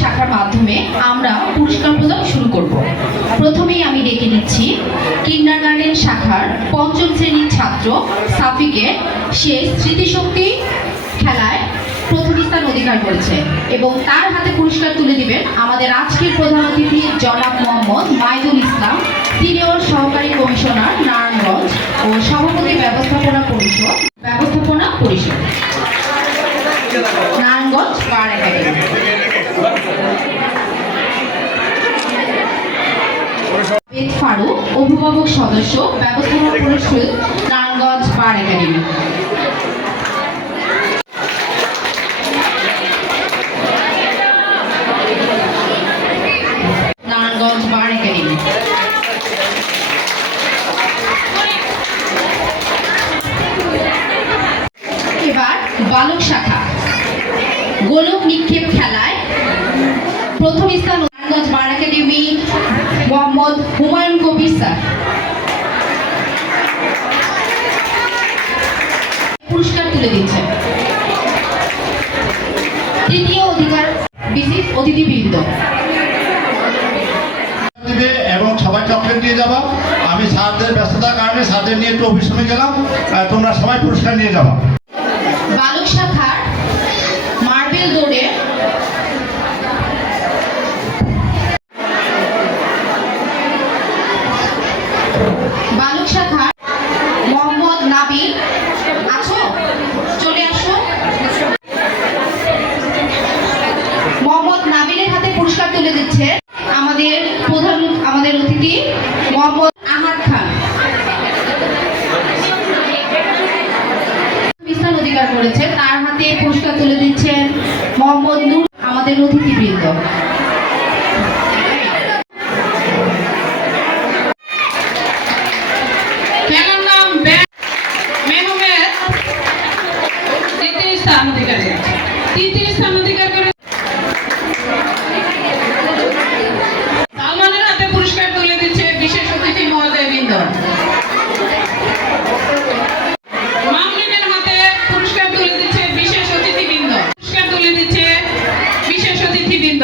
শাখার মাধ্যমে আমরা পুরস্কার প্রদান শুরু করব। প্রথমেই আমি ডেকে নিচ্ছি কিন্ডারগার্টেন শাখার পঞ্চম শ্রেণীর ছাত্র সাফিকে। সে স্মৃতিশক্তি খেলায় প্রথম স্থান অধিকার করেছে এবং তার হাতে পুরস্কার তুলে দিবেন আমাদের আজকের প্রধান অতিথি জনাব মোহাম্মদ মাইদুল ইসলাম, সিনিয়র সহকারী কমিশনার নারায়ণগঞ্জ ও সভাপতি ব্যবস্থাপনা পরিষদ নারায়ণগঞ্জ বার একাডেমি। ফারুক, অভিভাবক সদস্য, ব্যবস্থাপনা পরিষদ নারায়ণগঞ্জ বার একাডেমি। নারায়ণগঞ্জ বার একাডেমি। এবার বালক শাখা গোলক নিক্ষেপ খেলায় প্রথম স্থান নারায়ণগঞ্জ বার একাডেমি মোহাম্মদ হুমায়ুন কবির স্যার। পুরস্কার তুলে দিচ্ছে তৃতীয় অধিকার বিশেষ অতিথিবৃন্দ এবং সবাই চকলেট নিয়ে যাবা। আমি স্যারদের ব্যস্ততার কারণে স্যারদের নিয়ে একটু অফিসে গেলাম, তোমরা সবাই পুরস্কার নিয়ে যাবা। বালক শাখার মার্বেল দৌড়ে বালক শাখার মোহাম্মদ নাবিল, আছো? চলে আসো। মোহাম্মদ নাবিলের হাতে পুরস্কার তুলে দিচ্ছে আমাদের অতিথি মোহাম্মদ আহাদ খান। স্থান অধিকার করেছে, তার হাতে পুরস্কার তুলে দিচ্ছেন মোহাম্মদ নূর, আমাদের অতিথিবৃন্দ। খেলার নাম মেহমেদ তৃতীয় স্থান অধিকার করে সালমানের হাতে পুরস্কার তুলে দিচ্ছে বিশেষ অতিথি মহোদয়বৃন্দ। মামলিনের হাতে পুরস্কার তুলে দিচ্ছে বিশেষ অতিথিবৃন্দ।